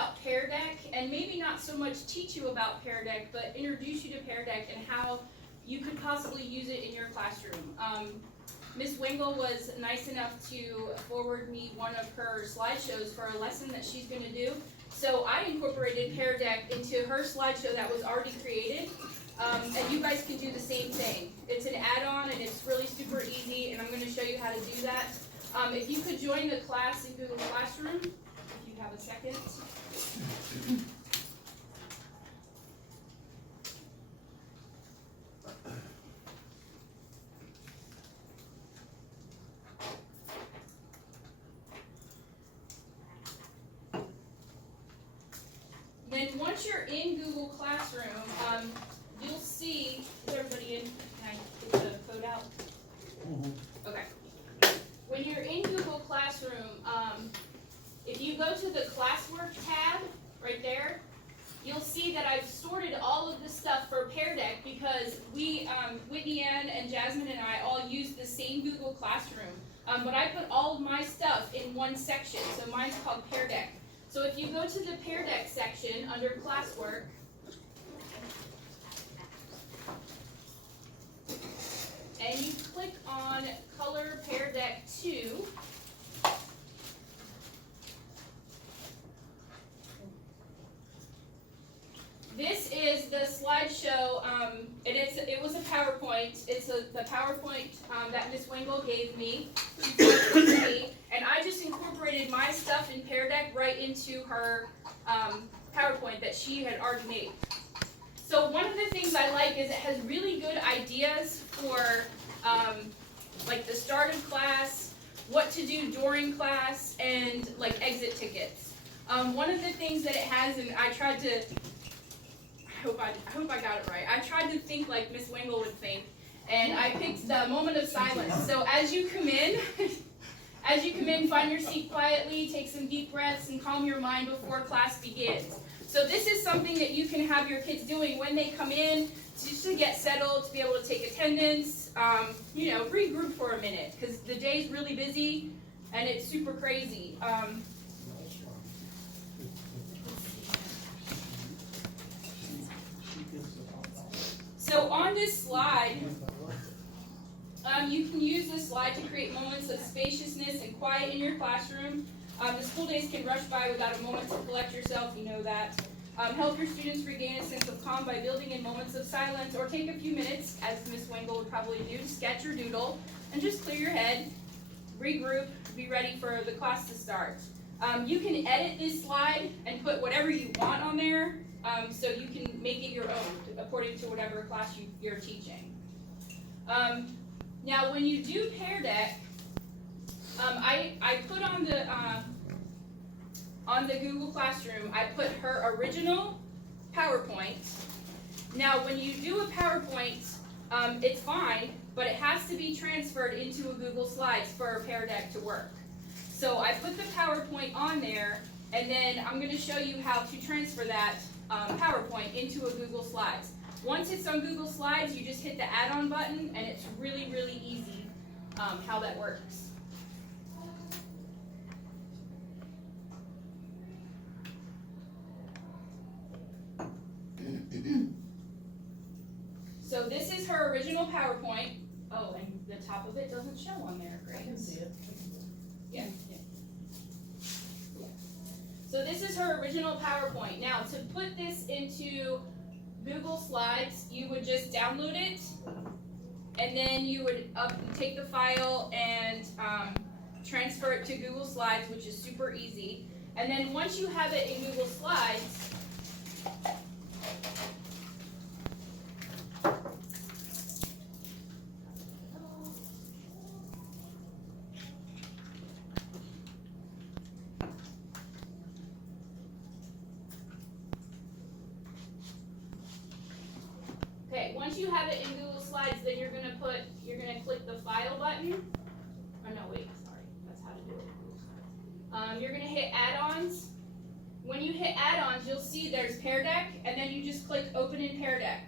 about peardeck, and maybe not so much teach you about peardeck, but introduce you to peardeck and how you could possibly use it in your classroom. Ms. Wingle was nice enough to forward me one of her slideshows for a lesson that she's going to do. So I incorporated peardeck into her slideshow that was already created. And you guys can do the same thing. It's an add-on and it's really super easy, and I'm going to show you how to do that. If you could join the class in Google Classroom, if you have a second. Then once you're in Google Classroom, you'll see, is everybody in? Can I get the code out? Okay. When you're in Google Classroom, if you go to the classwork tab right there, you'll see that I've sorted all of this stuff for peardeck because we, Whitney Ann and Jasmine and I all use the same Google Classroom. But I put all of my stuff in one section, so mine's called peardeck. So if you go to the peardeck section under classwork, and you click on Color Peardeck 2, this is the slideshow, and it was a PowerPoint. It's the PowerPoint that Ms. Wingle gave me, and I just incorporated my stuff in peardeck right into her PowerPoint that she had already made. So one of the things I like is it has really good ideas for like the start of class, what to do during class, and like exit tickets. One of the things that it has, and I tried to, I hope I got it right. I tried to think like Miss Wingle would think, and I picked the moment of silence. So as you come in, find your seat quietly, take some deep breaths, and calm your mind before class begins. So this is something that you can have your kids doing when they come in, just to get settled, to be able to take attendance, regroup for a minute, because the day's really busy, and it's super crazy. So on this slide, you can use this slide to create moments of spaciousness and quiet in your classroom. The school days can rush by without a moment to collect yourself, you know that. Help your students regain a sense of calm by building in moments of silence, or take a few minutes, as Ms. Wingle would probably do, to sketch or doodle, and just clear your head, regroup, be ready for the class to start. You can edit this slide and put whatever you want on there, so you can make it your own, according to whatever class you're teaching. Now, when you do peardeck, I put on the Google Classroom, I put her original PowerPoint. Now, when you do a PowerPoint, it's fine, but it has to be transferred into a Google Slides for peardeck to work. So I put the PowerPoint on there, and then I'm going to show you how to transfer that PowerPoint into a Google Slides. Once it's on Google Slides, you just hit the add-on button, and it's really, really easy how that works. So this is her original PowerPoint. Oh, and the top of it doesn't show on there. Great. I can see it. Yeah. So this is her original PowerPoint. Now, to put this into Google Slides, you would just download it, and then you would take the file and transfer it to Google Slides, which is super easy. And then once you have it in Google Slides, once you have it in Google Slides, then you're gonna click the File button. Oh no, wait, sorry, that's how to do it. You're gonna hit Add-ons. When you hit Add-ons, you'll see there's peardeck, and then you just click Open in peardeck.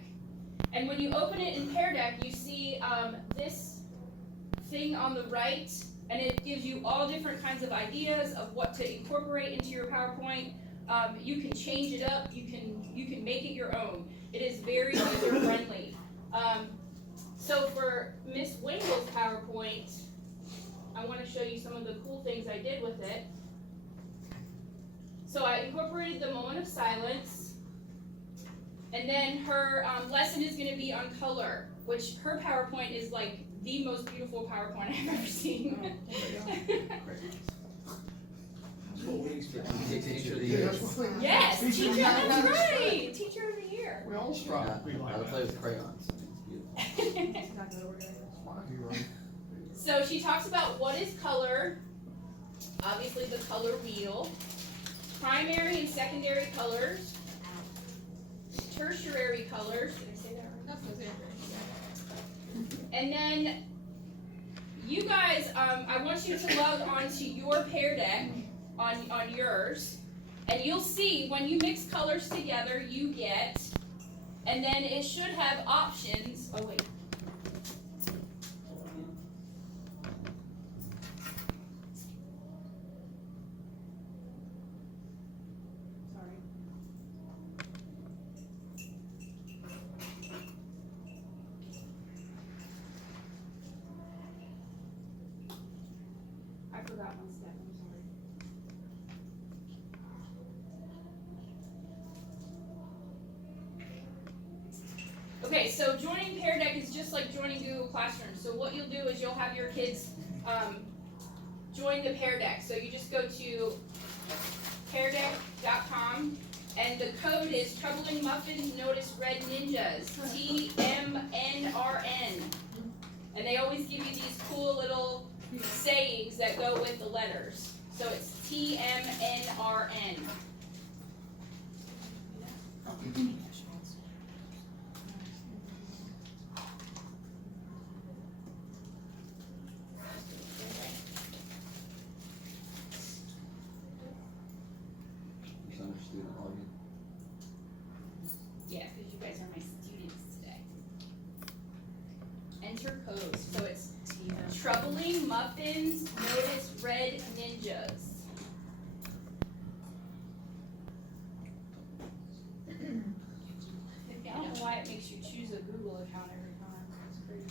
And when you open it in peardeck, you see this thing on the right, and it gives you all different kinds of ideas of what to incorporate into your PowerPoint, You can change it up. You can make it your own. It is very user friendly. So for Miss Wingle's PowerPoint, I want to show you some of the cool things I did with it. So I incorporated the moment of silence, and then her lesson is going to be on color, which her PowerPoint is like the most beautiful PowerPoint I've ever seen. Teacher of the year. Yes, teacher, that's right. Teacher of the year. We all strive to be How like to that. play with crayons. So she talks about what is color, obviously the color wheel, primary and secondary colors, tertiary colors, did I say that right? And then you guys, I want you to log on to your pear deck on yours, and you'll see when you mix colors together you get, and then it should have options. Oh wait. Sorry. I forgot one step, I'm sorry. Okay, so joining Pear Deck is just like joining Google Classroom. So what you'll do is you'll have your kids join the Pear Deck. So you just go to peardeck.com, and the code is Troubling Muffins Notice Red Ninjas, TMNRN. And they always give you these cool little sayings that go with the letters. So it's TMNRN. Student login. Yeah, because you guys are my students today. Enter code. So it's Troubling Muffins Notice Red Ninjas. I don't know why it makes you choose a Google account every time. It's crazy.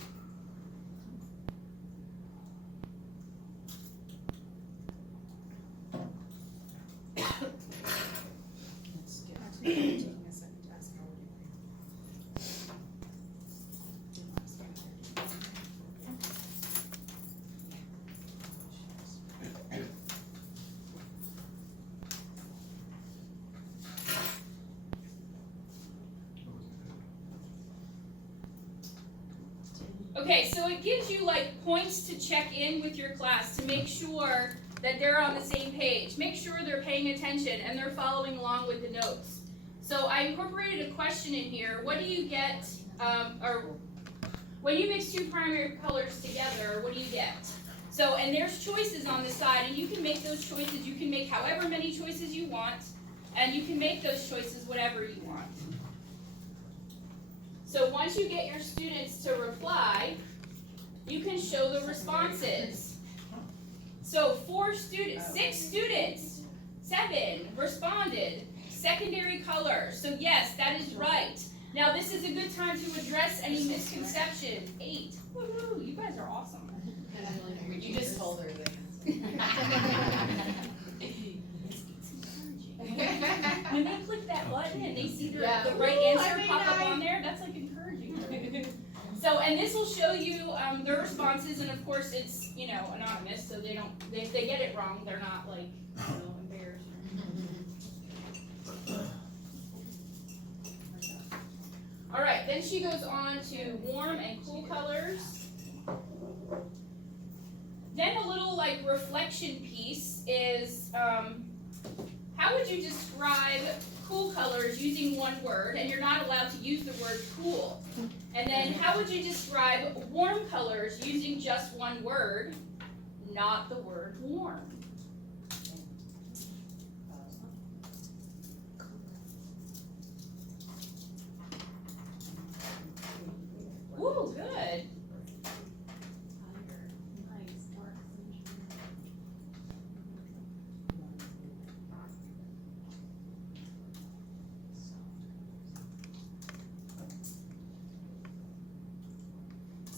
Okay, so it gives you like points to check in with your class to make sure that they're on the same page. Make sure they're paying attention and they're following along with the notes. So I incorporated a question in here. What do you get, or when you mix two primary colors together, what do you get? So, and there's choices on the side, and you can make those choices. You can make however many choices you want, and you can make those choices whatever you want. So once you get your students to reply, you can show the responses. So 6 students, 7 responded, secondary color. So yes, that is right. Now this is a good time to address any misconception. 8, woohoo, you guys are awesome. You just told her that. When they click that button and they see the right Ooh, answer I mean, pop up on there, that's like encouraging. So, and this will show you their responses, and of course it's, you know, anonymous, so they don't, if they get it wrong, they're not like, you know, embarrassed. All right, then she goes on to warm and cool colors. Then a little like reflection piece is, how would you describe cool colors using one word? And you're not allowed to use the word cool. And then how would you describe warm colors using just one word, not the word warm? Ooh, good.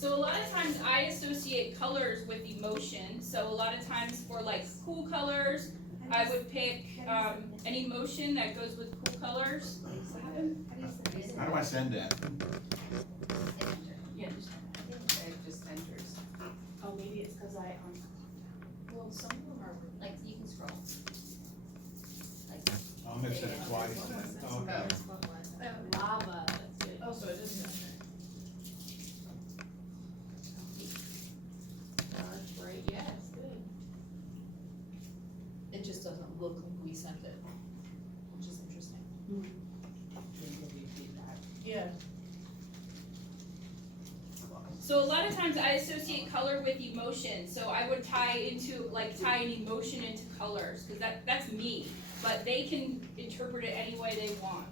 So a lot of times I associate colors with emotion. So a lot of times for like cool colors, I would pick an emotion that goes with cool colors. How do I send that? Yeah. It just enters. Oh, maybe it's because I Well, some of them are, like, you can scroll. I'm gonna send it twice. Oh, okay. lava. That's good. Oh, so it is. Large, bright. Yeah, it's good. It just doesn't look like we sent it, which is interesting. Yeah. So a lot of times I associate color with emotion. So I would tie an emotion into colors because that's me. But they can interpret it any way they want.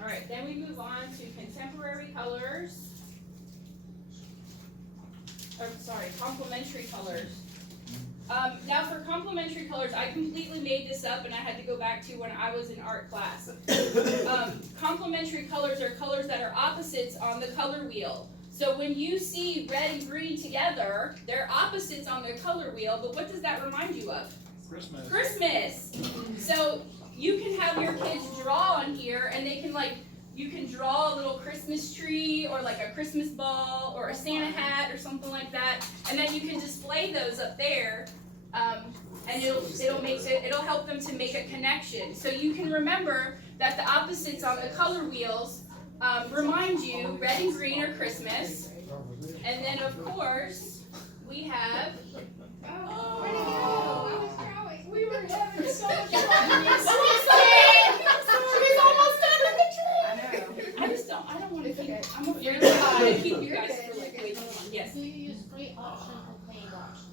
All right, then we move on to contemporary colors. Or sorry, complementary colors. Now for complementary colors, I completely made this up and I had to go back to when I was in art class. Complementary colors are colors that are opposites on the color wheel. So when you see red and green together, they're opposites on the color wheel, but what does that remind you of? Christmas. Christmas. So you can have your kids draw on here and they can you can draw a little Christmas tree or like a Christmas ball or a Santa hat or something like that, and then you can display those up there, and it'll help them to make a connection. So you can remember that the opposites on the color wheels remind you red and green are Christmas, and then of course we have. Oh, where'd it go? I was drawing. We were having so much She's almost done with the tree. I know. I don't want to keep. Okay. I'm afraid to keep you guys for like way too long. Yes. Do you use free option or paid option?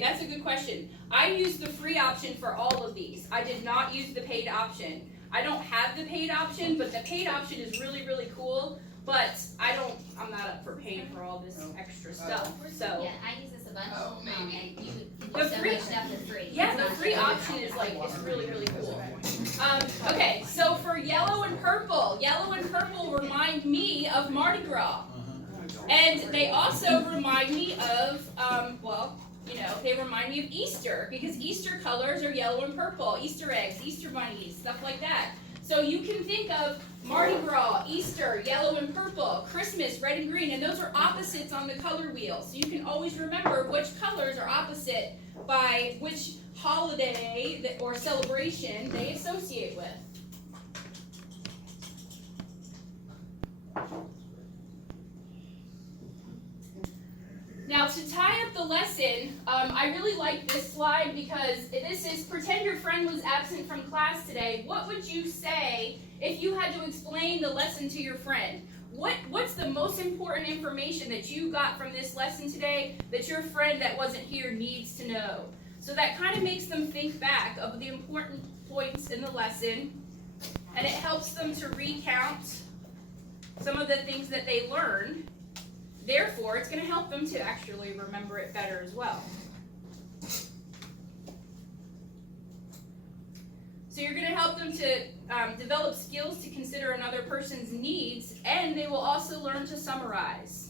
That's a good question. I used the free option for all of these. I did not use the paid option. I don't have the paid option, but the paid option is really, really cool. But I'm not up for paying for all this extra stuff. So Yeah, I use this a bunch. Oh, maybe. And you The can do so free- much stuff for free. yeah, It's the not free like- option is really, really cool. Okay, so for yellow and purple remind me of Mardi Gras. And they also remind me of, they remind me of Easter, because Easter colors are yellow and purple. Easter eggs, Easter bunnies, stuff like that. So you can think of Mardi Gras, Easter, yellow and purple, Christmas, red and green, and those are opposites on the color wheel. So you can always remember which colors are opposite by which holiday or celebration they associate with. Now to tie up the lesson, I really like this slide because this is pretend your friend was absent from class today. What would you say if you had to explain the lesson to your friend? What's the most important information that you got from this lesson today that your friend that wasn't here needs to know? So that kind of makes them think back of the important points in the lesson, and it helps them to recount some of the things that they learned. Therefore, it's going to help them to actually remember it better as well. So you're going to help them to develop skills to consider another person's needs, and they will also learn to summarize.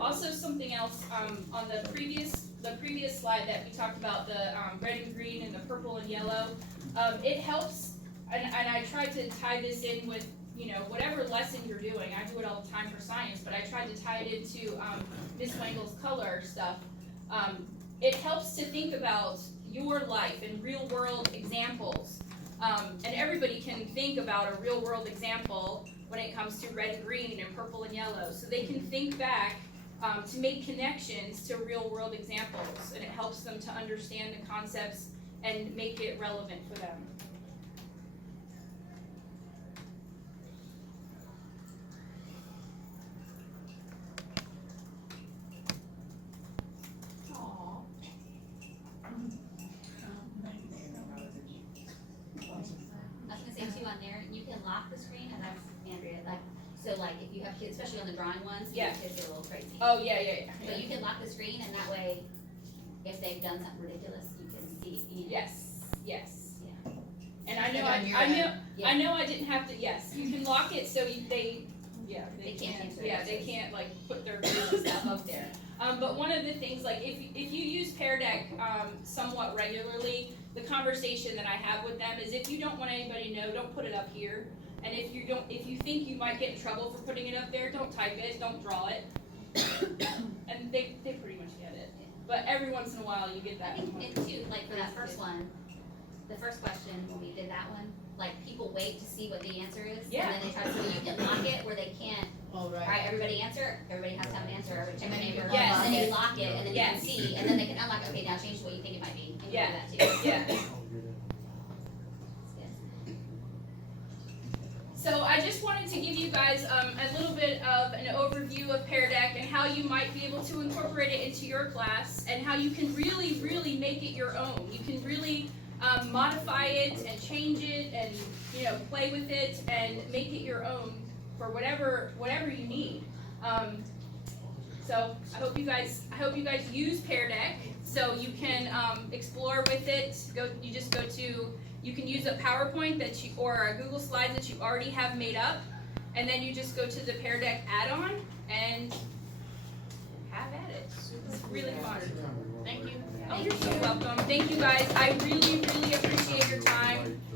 Also, something else on the previous slide that we talked about, the red and green and the purple and yellow. It helps, and I tried to tie this in with whatever lesson you're doing. I do it all the time for science, but I tried to tie it into Miss Wangel's color stuff. It helps to think about your life and real world examples, and everybody can think about a real world example when it comes to red and green and purple and yellow. So they can think back to make connections to real world examples, and it helps them to understand the concepts and make it relevant for them. I was gonna say too on there, you can lock the screen, and that's Andrea, like, so like if you have kids, especially on the drawing ones, your Yeah. kids get a little crazy. Oh, yeah. So you can lock the screen, and that way, if they've done something ridiculous, you can see, you know. Yes. Yeah. And I know, And on your Yeah. I know I didn't have to, yes, you can lock it so they They can't answer yeah, it. they can't like put their stuff up there. But one of the things, like if you use Pear Deck somewhat regularly, the conversation that I have with them is if you don't want anybody to know, don't put it up here. And if you think you might get in trouble for putting it up there, don't type it, don't draw it. And they pretty much get it. But every once in a while you get I that. think it too, like for that first one, the first question, when we did that one, like people wait to see what the answer is. Yeah. And then they try, so you can lock it where they can't, Oh, right. alright, everybody answer, everybody has to have an answer, everybody check And their then you neighbor. can Yes. And then you lock it, and then you can Yes. see, and then they can unlock it, okay, now change to what you think it might be, and you Yeah. do that too. Yeah. It's good. So I just wanted to give you guys a little bit of an overview of Pear Deck and how you might be able to incorporate it into your class and how you can really, really make it your own. You can really modify it and change it and play with it and make it your own for whatever you need. So I hope you guys use Pear Deck so you can explore with it. You can use a PowerPoint or a Google Slides that you already have made up, and then you just go to the Pear Deck add-on and have at it. It's really fun. Thank you. Oh, you're so welcome. Thank you guys. I really, really appreciate your time.